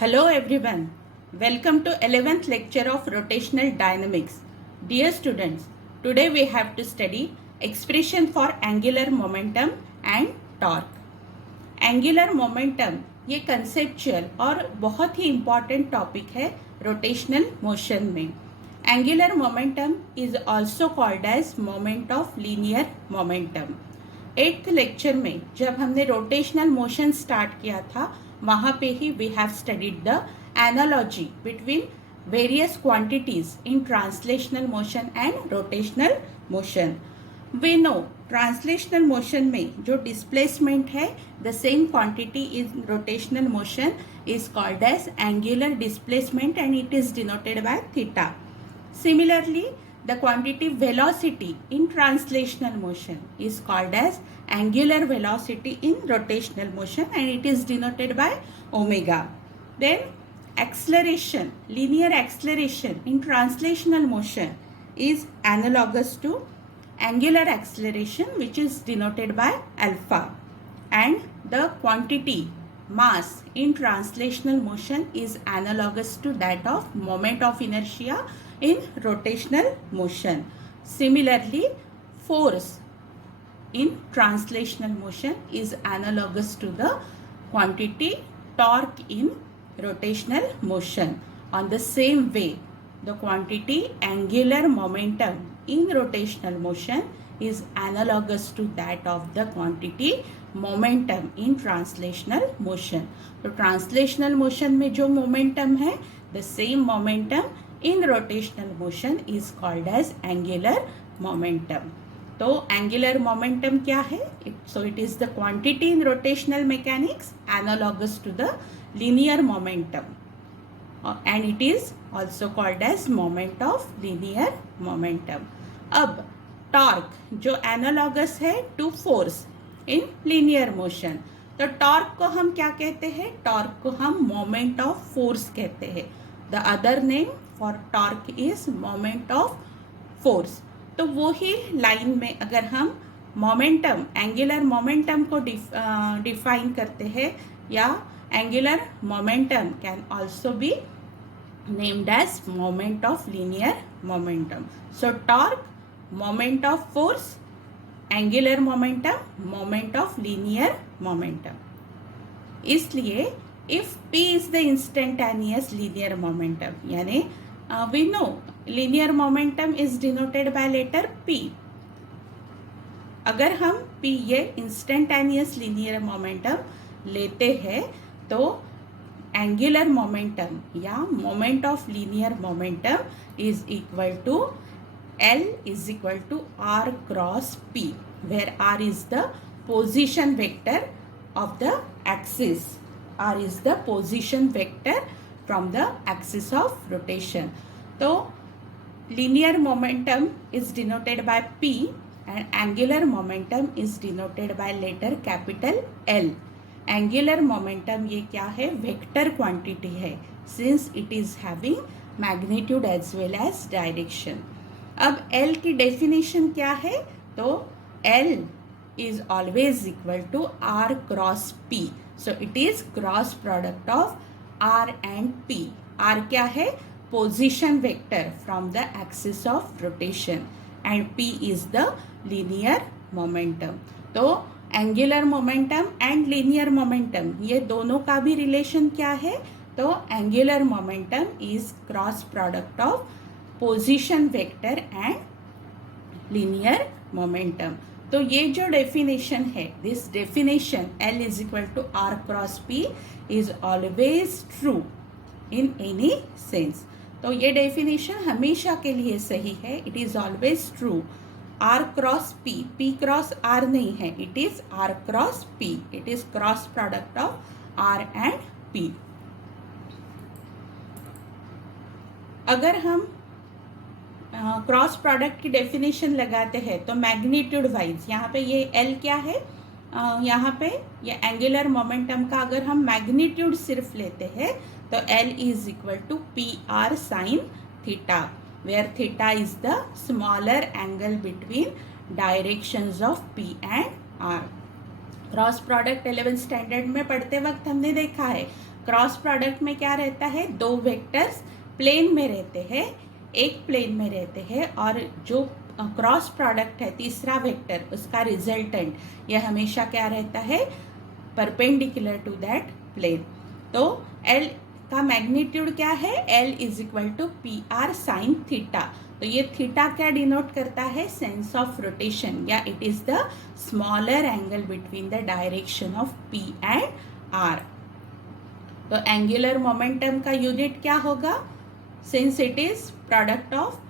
Hello everyone. Welcome to 11th lecture of rotational dynamics. Dear students, today we have to study expression for angular momentum and torque. Angular momentum ये conceptual और बहुत ही important topic है rotational motion में. Angular momentum is also called as moment of linear momentum. 8th lecture में जब हमने rotational motion start किया था वहाँ पे ही we have studied the analogy between various quantities in translational motion and rotational motion. We know translational motion में जो डिस्प्लेसमेंट है the same quantity in rotational motion is called as angular displacement and it is denoted by theta. Similarly, the quantity velocity in translational motion is called as angular velocity in rotational motion and it is denoted by omega. Then acceleration, linear acceleration in translational motion is analogous to angular acceleration which is denoted by alpha, and the quantity mass in translational motion is analogous to that of moment of inertia in rotational motion. Similarly, force in translational motion is analogous to the quantity torque in rotational motion. On the same way, the quantity angular momentum in rotational motion is analogous to that of the quantity momentum in translational motion. तो translational motion में जो momentum है the same momentum in rotational motion is called as angular momentum. तो angular momentum क्या है? So it is the quantity in rotational mechanics analogous to the linear momentum and it is also called as moment of linear momentum. अब torque जो analogous है to force in linear motion, तो torque को हम क्या कहते हैं? torque को हम moment of force कहते हैं. The other name for torque is moment of force. तो वो ही लाइन में अगर हम मोमेंटम एंगुलर मोमेंटम को डिफाइन करते हैं या angular momentum can also be named as moment of linear momentum. So torque moment of force, angular momentum moment of linear momentum. इसलिए if p is the instantaneous linear momentum, यानी we know linear momentum is denoted by letter p. अगर हम p ये instantaneous linear momentum लेते हैं तो angular momentum या moment of linear momentum is equal to L is equal to R cross p, where R is the position vector of the axis. R is the position vector from the axis of rotation. तो linear momentum is denoted by P and angular momentum is denoted by letter capital L. Angular momentum ये क्या है? Vector quantity है since it is having magnitude as well as direction. अब L की definition क्या है? तो L is always equal to R cross P. So it is cross product of R and P. R क्या है? Position vector from the axis of rotation and P is the linear momentum. तो angular momentum and linear momentum ये दोनों का भी relation क्या है? तो angular momentum is cross product of position vector and linear momentum. तो ये जो डेफिनेशन है this definition L is equal to R cross P is always true in any sense. तो ये डेफिनेशन हमेशा के लिए सही है. It is always true. R cross P, P cross R नहीं है, it is R cross P. It is cross product of R and P. अगर हम क्रॉस प्रोडक्ट की डेफिनेशन लगाते हैं तो मैग्नीट्यूड वाइज यहाँ पे ये L क्या है? यहाँ पे ये एंगुलर मोमेंटम का अगर हम मैग्नीट्यूड सिर्फ लेते हैं तो L is equal to p r sine theta, where theta is the smaller angle between directions of P and R. Cross product 11th standard में पढ़ते वक्त हमने देखा है क्रॉस प्रोडक्ट में क्या रहता है, दो वेक्टर्स प्लेन में रहते हैं, एक प्लेन में रहते हैं, और जो क्रॉस प्रोडक्ट है तीसरा वेक्टर उसका रिजल्टेंट यह हमेशा क्या रहता है, परपेंडिकुलर टू दैट प्लेन। तो L का मैग्नीट्यूड क्या है, L is equal to p r sine theta. तो ये थीटा क्या डिनोट करता है, सेंस ऑफ रोटेशन, या it is the smaller angle between the direction of P and R। तो एंगुलर मोमेंटम का यूनिट क्या होगा, since it is product of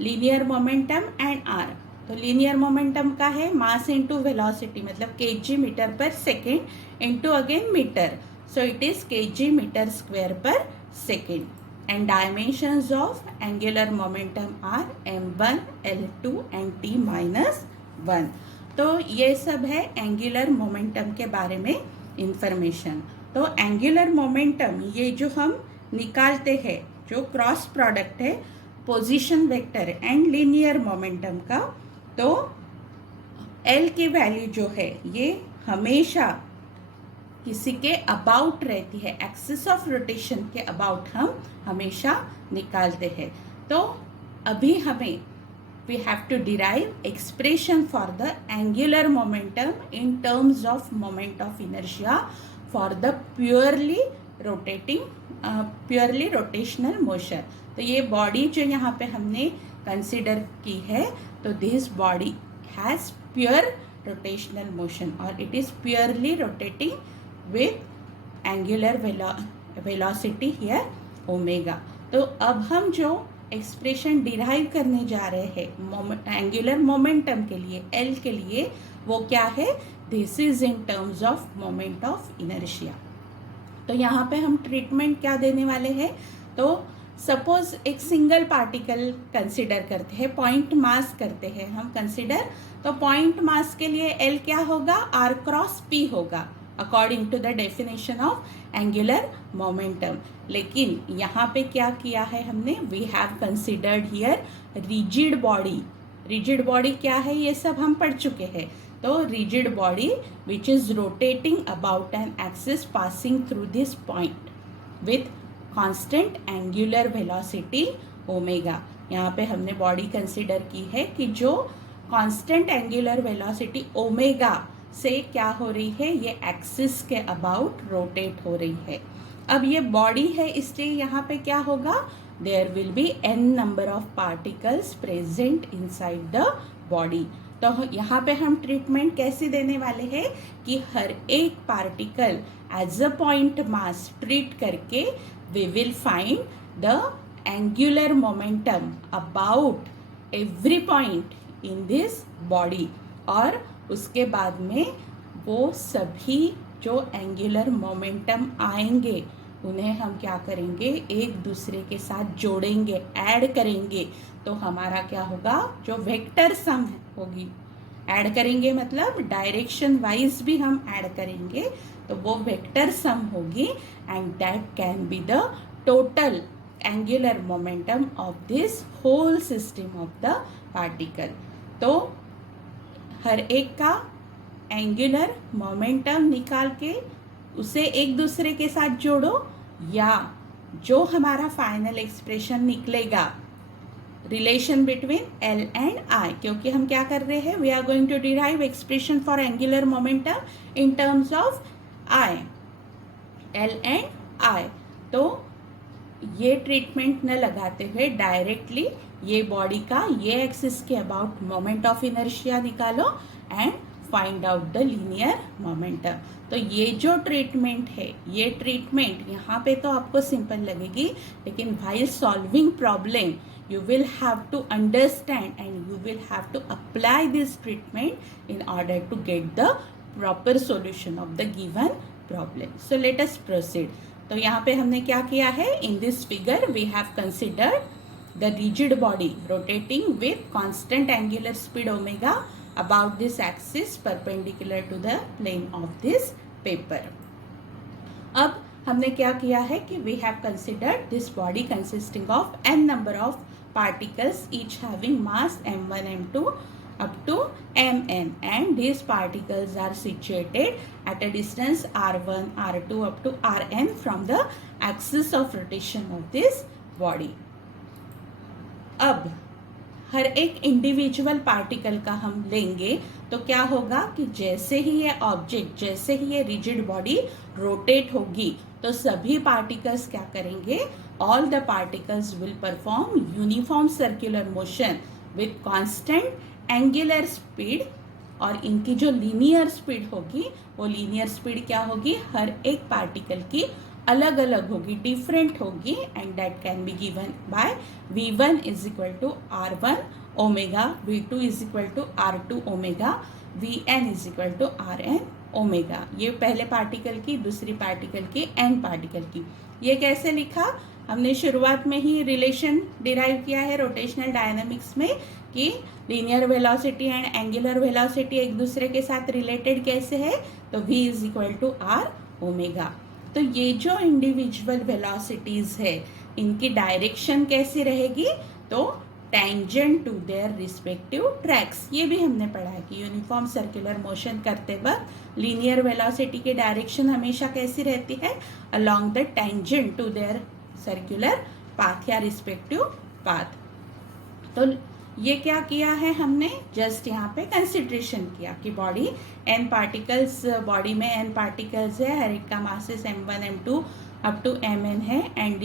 linear momentum and r. तो लीनियर मोमेंटम का है मास इनटू वेलोसिटी, मतलब KG metre per second into again metre, so it is KG metre square per second. And dimensions of angular momentum are m1 l2 and t minus 1। तो ये सब है angular momentum के बारे में information. तो angular momentum ये जो हम निकालते हैं, जो क्रॉस प्रोडक्ट है position vector and linear momentum का, तो L की वैल्यू जो है ये हमेशा किसी के अबाउट रहती है, एक्सिस ऑफ रोटेशन के अबाउट हम हमेशा निकालते हैं। तो अभी हमें we have to derive expression for the angular momentum in terms of moment of inertia for the purely rotational motion. तो ये बॉडी जो यहाँ पे हमने कंसिडर की है, तो this body has pure rotational motion और it is purely rotating with angular velocity here omega. तो अब हम जो एक्सप्रेशन डिराइव करने जा रहे हैं एंगुलर मोमेंटम के लिए, L के लिए, वो क्या है, this is in terms of moment of inertia. तो यहाँ पे हम ट्रीटमेंट क्या देने वाले हैं, तो सपोज एक सिंगल पार्टिकल कंसिडर करते हैं, पॉइंट मास करते हैं हम कंसिडर। तो पॉइंट मास के लिए L क्या होगा, R क्रॉस P होगा according to the definition of angular momentum. लेकिन यहाँ पे क्या किया है हमने, we have considered here rigid body. Rigid body क्या है, ये सब हम पढ़ चुके हैं। तो rigid body which is rotating about an axis passing through this point with constant angular velocity omega. यहाँ पे हमने बॉडी कंसिडर की है कि जो कांस्टेंट एंगुलर वेलोसिटी ओमेगा से क्या हो रही है, ये एक्सिस के अबाउट रोटेट हो रही है। अब ये बॉडी है, इसलिए यहाँ पे क्या होगा, there will be n number of particles present inside the body. तो यहाँ पे हम ट्रीटमेंट कैसे देने वाले हैं कि हर एक particle as a point mass treat करके we will find the angular momentum about every point in this body, और उसके बाद में वो सभी जो एंगुलर मोमेंटम आएंगे उन्हें हम क्या करेंगे, एक दूसरे के साथ जोड़ेंगे, ऐड करेंगे। तो हमारा क्या होगा, जो वेक्टर सम होगी, ऐड करेंगे मतलब डायरेक्शन वाइज भी हम ऐड करेंगे, तो वो वेक्टर सम होगी and that can be the total angular momentum of this whole system of the particle. तो हर एक का एंगुलर मोमेंटम निकाल के उसे एक दूसरे के साथ जोड़ो, या जो हमारा फाइनल एक्सप्रेशन निकलेगा relation between L and I, क्योंकि हम क्या कर रहे हैं, we are going to derive expression for angular momentum in terms of I, L and I। तो ये ट्रीटमेंट न लगाते हुए डायरेक्टली ये बॉडी का ये एक्सिस के अबाउट मोमेंट ऑफ इनर्शिया निकालो and find out the linear momentum. तो ये जो ट्रीटमेंट है, ये ट्रीटमेंट यहाँ पे तो आपको सिंपल लगेगी, लेकिन while solving problem you will have to understand and you will have to apply this treatment in order to get the proper solution of the given problem. So let us proceed. तो यहाँ पे हमने क्या किया है, in this figure we have considered the rigid body rotating with constant angular speed omega about this axis perpendicular to the plane of this paper. अब हमने क्या किया है कि we have considered this body consisting of n number of particles each having mass m1 m2 up to mn, and these particles are situated at a distance r1, r2 up to rn from the axis of rotation of this body. अब हर एक individual particle का हम लेंगे तो क्या होगा कि जैसे ही ये ऑब्जेक्ट, जैसे ही ये रिजिड बॉडी रोटेट होगी तो सभी पार्टिकल्स क्या करेंगे, all the particles will perform uniform circular motion with constant angular speed, और इनकी जो लीनियर स्पीड होगी वो लीनियर स्पीड क्या होगी, हर एक पार्टिकल की अलग अलग होगी, डिफरेंट होगी, and that can be given by v1 is equal to r1 omega, v2 is equal to r2 omega, vn is equal to rn omega. ये पहले पार्टिकल की, दूसरी पार्टिकल की, एन पार्टिकल की. ये कैसे लिखा, हमने शुरुआत में ही रिलेशन डिराइव किया है रोटेशनल डायनामिक्स में कि linear velocity and angular velocity एक दूसरे के साथ रिलेटेड कैसे है, तो v is equal to r omega. तो ये जो इंडिविजुअल वेलोसिटीज है इनकी डायरेक्शन कैसी रहेगी, तो tangent to their respective tracks. ये भी हमने पढ़ा है कि यूनिफॉर्म सर्कुलर मोशन करते वक्त लीनियर वेलोसिटी की डायरेक्शन हमेशा कैसी रहती है, along the tangent to their circular path या रिस्पेक्टिव पाथ. तो ये क्या किया है हमने, जस्ट यहाँ पे कंसिडरेशन किया कि बॉडी एन पार्टिकल्स, बॉडी में एन पार्टिकल्स है, हर एक का masses m1 m2 up to mn है, and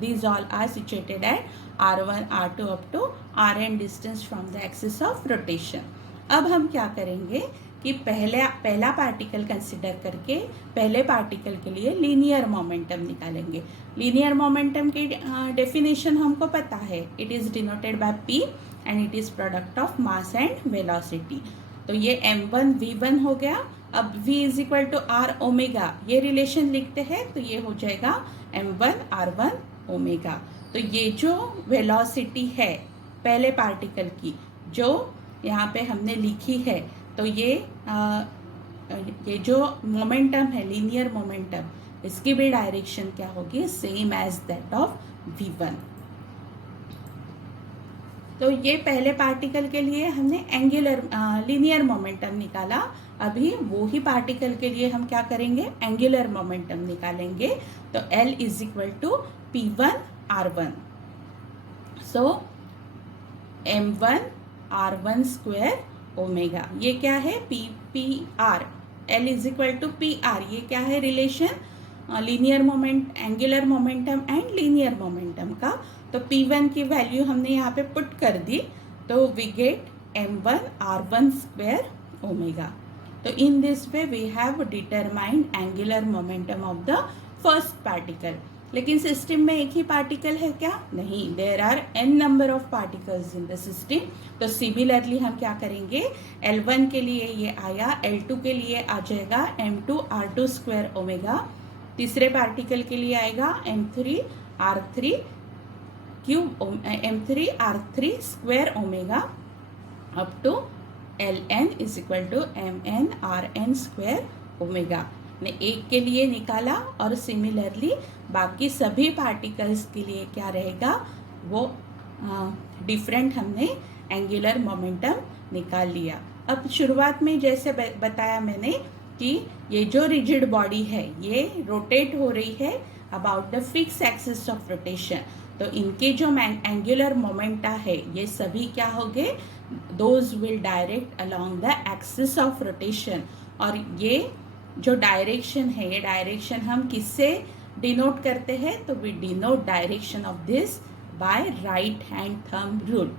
these all are situated at r1 r2 up to rn distance from the axis of rotation. अब हम क्या करेंगे कि पहला पार्टिकल कंसिडर करके पहले पार्टिकल के लिए लीनियर मोमेंटम निकालेंगे. लीनियर मोमेंटम की डेफिनेशन हमको पता है, it is denoted by p and it is product of mass and velocity. तो ये m1 v1 हो गया. अब v is equal to r omega, ये रिलेशन लिखते हैं तो ये हो जाएगा m1 r1 ओमेगा. तो ये जो वेलोसिटी है पहले पार्टिकल की जो यहाँ पे हमने लिखी है, तो ये जो मोमेंटम है लीनियर मोमेंटम, इसकी भी डायरेक्शन क्या होगी, same as that of v1. तो ये पहले पार्टिकल के लिए हमने एंगुलर लीनियर मोमेंटम निकाला. अभी वो ही पार्टिकल के लिए हम क्या करेंगे, एंगुलर मोमेंटम निकालेंगे. तो L is equal to P1 R1. So m1 r1 square omega, ये क्या है PPR. L is equal to PR, ये क्या है relation, linear moment, angular momentum and linear momentum का. तो P1 की वैल्यू हमने यहाँ पे पुट कर दी, तो we get m1 r1 square omega. तो in this way we have determined angular momentum of the first particle. लेकिन सिस्टम में एक ही पार्टिकल है क्या, नहीं, there are n number of particles in the system. तो सिमिलरली हम क्या करेंगे, L1 के लिए ये आया, L2 के लिए आ जाएगा m2 r2 स्क्वायर ओमेगा, तीसरे पार्टिकल के लिए आएगा m3 r3 cube, m3 r3 square omega up to Ln is equal to mn rn square omega. ने एक के लिए निकाला और सिमिलरली बाकी सभी पार्टिकल्स के लिए क्या रहेगा, वो डिफरेंट हमने एंगुलर मोमेंटम निकाल लिया. अब शुरुआत में जैसे बताया मैंने कि ये जो रिजिड बॉडी है ये रोटेट हो रही है about the fix axis of rotation. तो इनके जो एंगुलर मोमेंटा है ये सभी क्या हो गए, those will direct along the axis of rotation. और ये जो डायरेक्शन है, ये डायरेक्शन हम किससे डिनोट करते हैं, तो we denote direction of this by right hand thumb rule.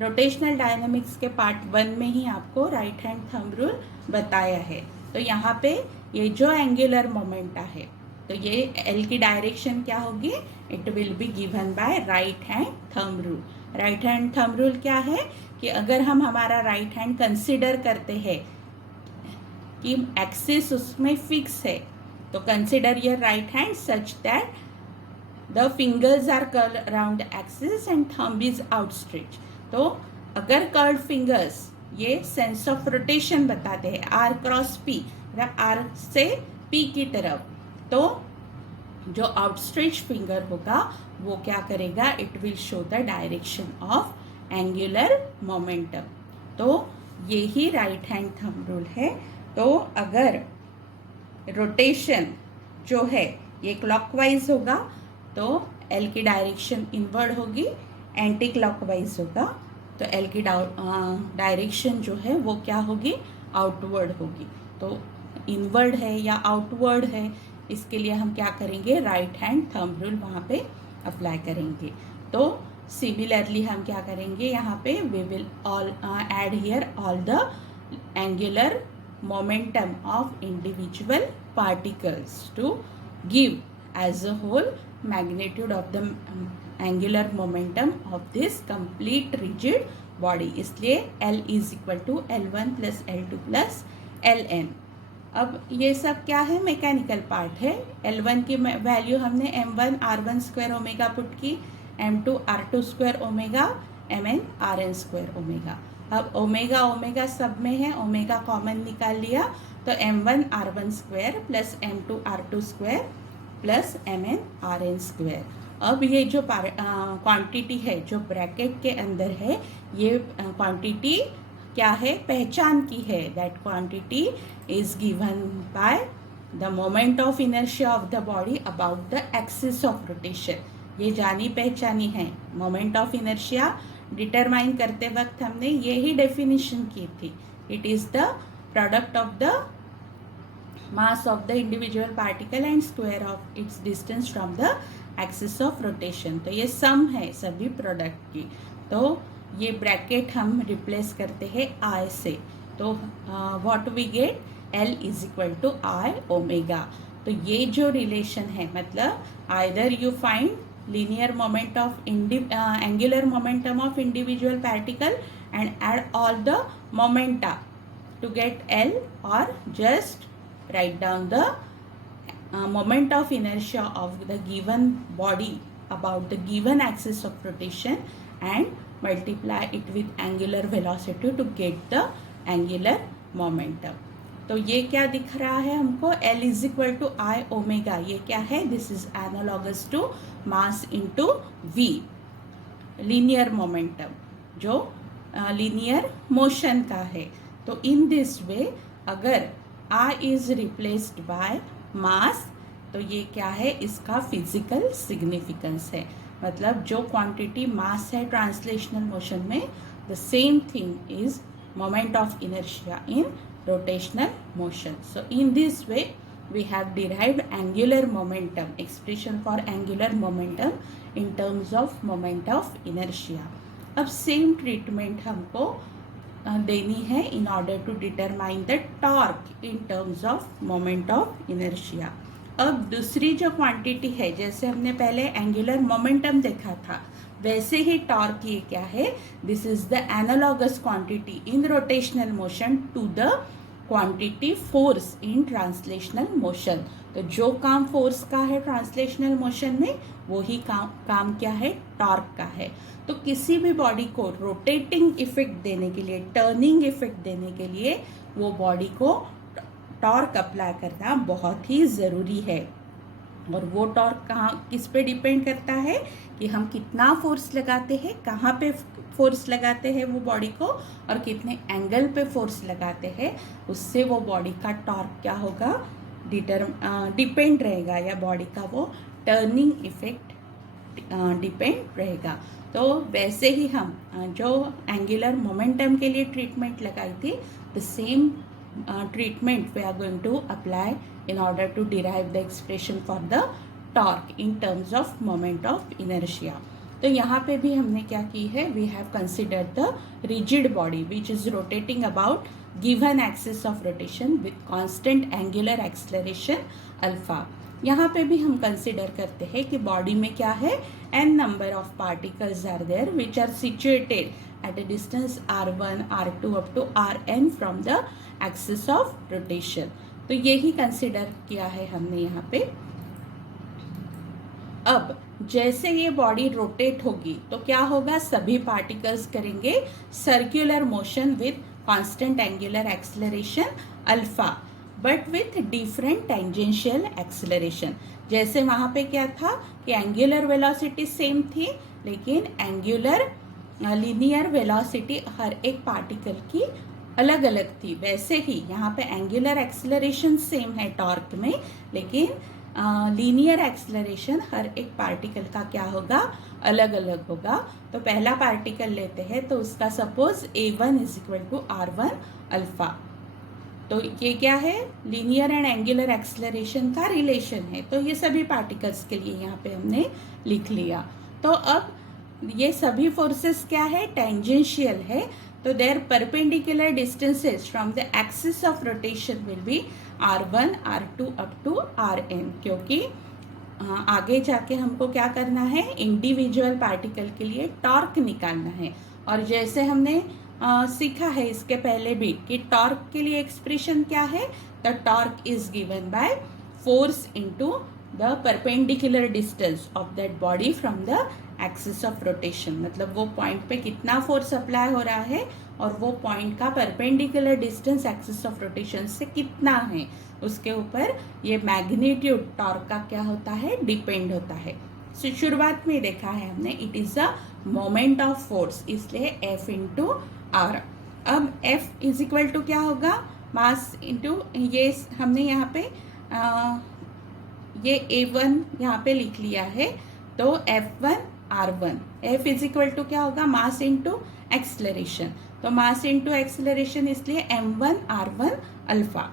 Rotational dynamics के पार्ट 1 में ही आपको राइट हैंड थंब रूल बताया है. तो यहाँ पे ये जो एंगुलर मोमेंटा है, तो ये L की डायरेक्शन क्या होगी, it will be given bye right hand thumb rule. Right hand thumb rule क्या है कि अगर हम हमारा राइट हैंड कंसिडर करते हैं कि एक्सिस उसमें फिक्स है, तो consider your right hand such that the fingers are curl around axis and thumb is outstretch. तो अगर कर्ल्ड फिंगर्स ये सेंस ऑफ रोटेशन बताते हैं R क्रॉस P, R से P की तरफ, तो जो आउटस्ट्रेच फिंगर होगा वो क्या करेगा, it will show the direction of angular momentum. तो ये ही राइट हैंड थंब रूल है। तो अगर रोटेशन जो है ये क्लॉकवाइज होगा तो एल की डायरेक्शन इनवर्ड होगी, एंटी क्लॉकवाइज होगा तो एल की डायरेक्शन जो है वो क्या होगी, आउटवर्ड होगी। तो इनवर्ड है या आउटवर्ड है, इसके लिए हम क्या करेंगे, राइट हैंड थंब रूल वहाँ पे अप्लाई करेंगे। तो सिमिलरली हम क्या करेंगे, यहाँ पे we will all add here all the angular momentum of individual particles to give as a whole magnitude of the angular momentum of this complete rigid body। इसलिए L is equal to L1 plus L2 plus Ln। अब ये सब क्या है, mechanical part है। L1 की value हमने m1 r1 square omega put की, m2 r2 square omega, mn rn square omega. अब ओमेगा ओमेगा सब में है, ओमेगा कॉमन निकाल लिया तो m1 r1 square plus m2 r2 square plus mn rn square. अब ये जो क्वांटिटी है जो ब्रैकेट के अंदर है, ये क्वांटिटी क्या है, पहचान की है। That quantity is given by the moment of inertia of the body about the axis of rotation. ये जानी पहचानी है। मोमेंट ऑफ इनर्शिया डिटरमाइन करते वक्त हमने ये ही डेफिनेशन की थी, it is the product of the mass of the individual particle and square of its distance from the axis of rotation. तो ये सम है सभी प्रोडक्ट की। तो ये ब्रैकेट हम रिप्लेस करते हैं आई से, तो what we get, L is equal to I omega. तो ये जो रिलेशन है, मतलब either you find linear moment of angular momentum of individual particle and add all the momenta to get L, or just write down the moment of inertia of the given body about the given axis of rotation and multiply it with angular velocity to get the angular momentum। तो ये क्या दिख रहा है हमको, L is equal to I omega. ये क्या है, this is analogous to mass into V, linear momentum, जो लीनियर मोशन का है। तो इन दिस वे अगर I is replaced by mass, तो ये क्या है, इसका फिजिकल सिग्निफिकेंस है। मतलब जो क्वांटिटी मास है ट्रांसलेशनल मोशन में, the same thing is moment of inertia in rotational motion। So in this way we have derived angular momentum, expression for angular momentum in terms of moment of inertia। अब same treatment हमको देनी है in order to determine the torque in terms of moment of inertia। अब दूसरी जो quantity है, जैसे हमने पहले एंगुलर मोमेंटम देखा था, वैसे ही टॉर्क ये क्या है, this is the analogous quantity in rotational motion to the quantity force in translational motion. तो जो काम फोर्स का है ट्रांसलेशनल मोशन में, वो ही काम क्या है, टॉर्क का है। तो किसी भी बॉडी को रोटेटिंग इफेक्ट देने के लिए, टर्निंग इफेक्ट देने के लिए, वो बॉडी को टॉर्क अप्लाई करना बहुत ही ज़रूरी है। और वो टॉर्क किस पे डिपेंड करता है कि हम कितना फोर्स लगाते हैं, कहाँ पे फोर्स लगाते हैं वो बॉडी को, और कितने एंगल पे फोर्स लगाते हैं, उससे वो बॉडी का टॉर्क क्या होगा, डिपेंड रहेगा, या बॉडी का वो टर्निंग इफेक्ट डिपेंड रहेगा। तो वैसे ही हम जो एंगुलर मोमेंटम के लिए ट्रीटमेंट लगाई थी, the same treatment we are going to apply in order to derive the expression for the torque in terms of moment of inertia। तो यहाँ पे भी हमने क्या की है, we have considered the rigid body which is rotating about given axis of rotation with constant angular acceleration alpha। यहाँ पे भी हम कंसिडर करते हैं कि बॉडी में क्या है, n number of particles are there which are situated at a distance r1, r2 up to rn from the axis of rotation। तो यही कंसिडर किया है हमने यहाँ पे। अब जैसे ये बॉडी रोटेट होगी तो क्या होगा, सभी पार्टिकल्स करेंगे circular motion with constant angular acceleration alpha, but with different tangential acceleration. जैसे वहाँ पे क्या था कि एंगुलर वेलोसिटी सेम थी, लेकिन एंगुलर लीनियर वेलोसिटी हर एक पार्टिकल की अलग अलग थी, वैसे ही यहाँ पे एंगुलर एक्सेलरेशन सेम है टॉर्क में, लेकिन लीनियर एक्सेलरेशन हर एक पार्टिकल का क्या होगा, अलग अलग होगा। तो पहला पार्टिकल लेते हैं, तो उसका suppose a1 is equal to r1 alpha. तो ये क्या है, लीनियर एंड एंगुलर एक्सेलरेशन का रिलेशन है। तो ये सभी पार्टिकल्स के लिए यहाँ पे हमने लिख लिया। तो अब ये सभी फोर्सेस क्या है, टेंजेंशियल है। तो their perpendicular distances from the axis of rotation will be r1 r2 up to rn, क्योंकि आगे जाके हमको क्या करना है, इंडिविजुअल पार्टिकल के लिए टॉर्क निकालना है। और जैसे हमने सीखा है इसके पहले भी कि टॉर्क के लिए एक्सप्रेशन क्या है, the torque is given by force into the perpendicular distance of that body from the axis of rotation. मतलब वो पॉइंट पे कितना फोर्स अप्लाई हो रहा है और वो पॉइंट का perpendicular distance axis of rotation से कितना है, उसके ऊपर ये मैग्नीट्यूड टॉर्क का क्या होता है, डिपेंड होता है। So, शुरुआत में देखा है हमने, it is a moment of force, इसलिए F इंटू आर। अब F इज इक्वल टू क्या होगा, मास इंटू, ये हमने यहाँ पे ये A1 यहाँ पे लिख लिया है, तो F1 R1। F is equal to क्या होगा, मास इंटू एक्सेलरेशन। तो मास इंटू एक्सेलरेशन, इसलिए m1 r1 अल्फा,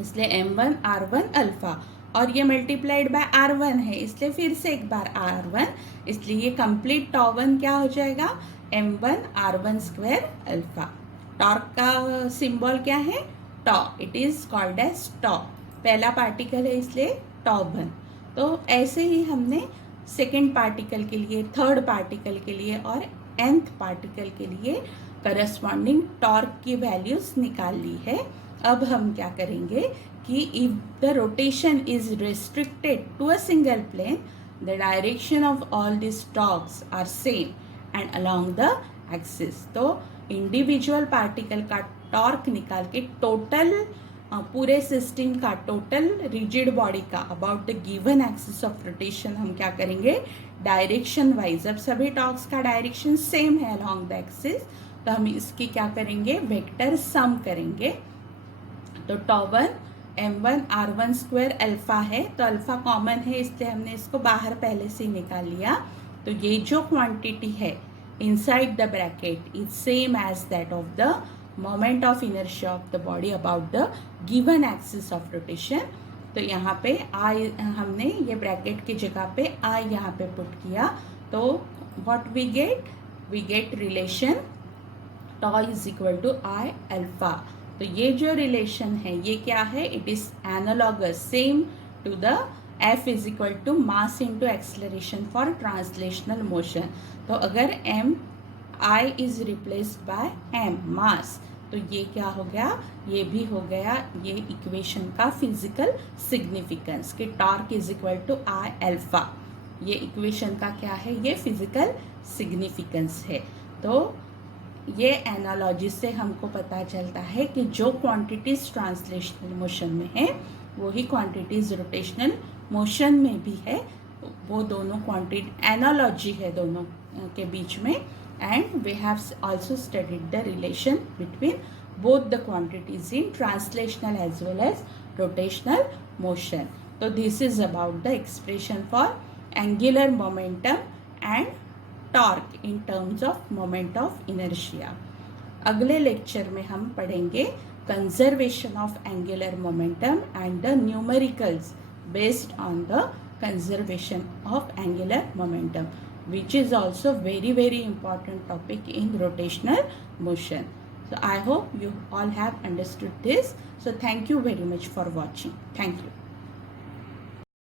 इसलिए m1 r1 अल्फा। और ये मल्टीप्लाइड बाय r1 है, इसलिए फिर से एक बार r1, इसलिए ये कंप्लीट टॉ1 क्या हो जाएगा, m1 r1 square alpha. Torque का सिंबल क्या है, टॉ, इट इज कॉल्ड एज टॉ। पहला पार्टिकल है इसलिए टॉ1। तो ऐसे ही हमने सेकेंड पार्टिकल के लिए, थर्ड पार्टिकल के लिए और nth पार्टिकल के लिए करस्पॉन्डिंग टॉर्क की वैल्यूज निकाल ली है। अब हम क्या करेंगे कि if the rotation is restricted to a single plane, the direction of all this torques are same and along the axis. तो इंडिविजुअल पार्टिकल का टॉर्क निकाल के टोटल पूरे सिस्टम का, टोटल रिजिड बॉडी का about the given axis of rotation हम क्या करेंगे, डायरेक्शन वाइज। अब सभी टॉर्क्स का डायरेक्शन सेम है अलोंग द एक्सिस, तो हम इसकी क्या करेंगे, वेक्टर सम करेंगे। तो टॉ1 m1 r1 स्क्वायर अल्फा है, तो अल्फा कॉमन है इसलिए हमने इसको बाहर पहले से निकाल लिया। तो ये जो क्वांटिटी है inside the bracket is same as that of the moment of inertia of the body about the given axis of rotation. तो यहाँ पे आई, हमने ये ब्रैकेट की जगह पे आई यहाँ पे पुट किया, तो what we get relation tau is equal to I alpha. तो ये जो रिलेशन है ये क्या है, it is analogous same to the F is equal to mass into acceleration for translational motion. तो अगर m I is replaced by m mass, तो ये क्या हो गया, ये भी हो गया ये इक्वेशन का फिजिकल सिग्निफिकेंस कि torque is equal to I alpha. ये इक्वेशन का क्या है, ये फिजिकल सिग्निफिकेंस है। तो ये एनालॉजी से हमको पता चलता है कि जो क्वांटिटीज ट्रांसलेशनल मोशन में है वही क्वांटिटीज रोटेशनल मोशन में भी है। वो दोनों क्वांटिटी एनालॉजी है दोनों के बीच में। And we have also studied the relation between both the quantities in translational as well as rotational motion. So this is about the expression for angular momentum and torque in terms of moment of inertia. अगले lecture में हम पढ़ेंगे conservation of angular momentum and the numericals based on the conservation of angular momentum, which is also very important topic in rotational motion. So I hope you all have understood this. So thank you very much for watching. Thank you.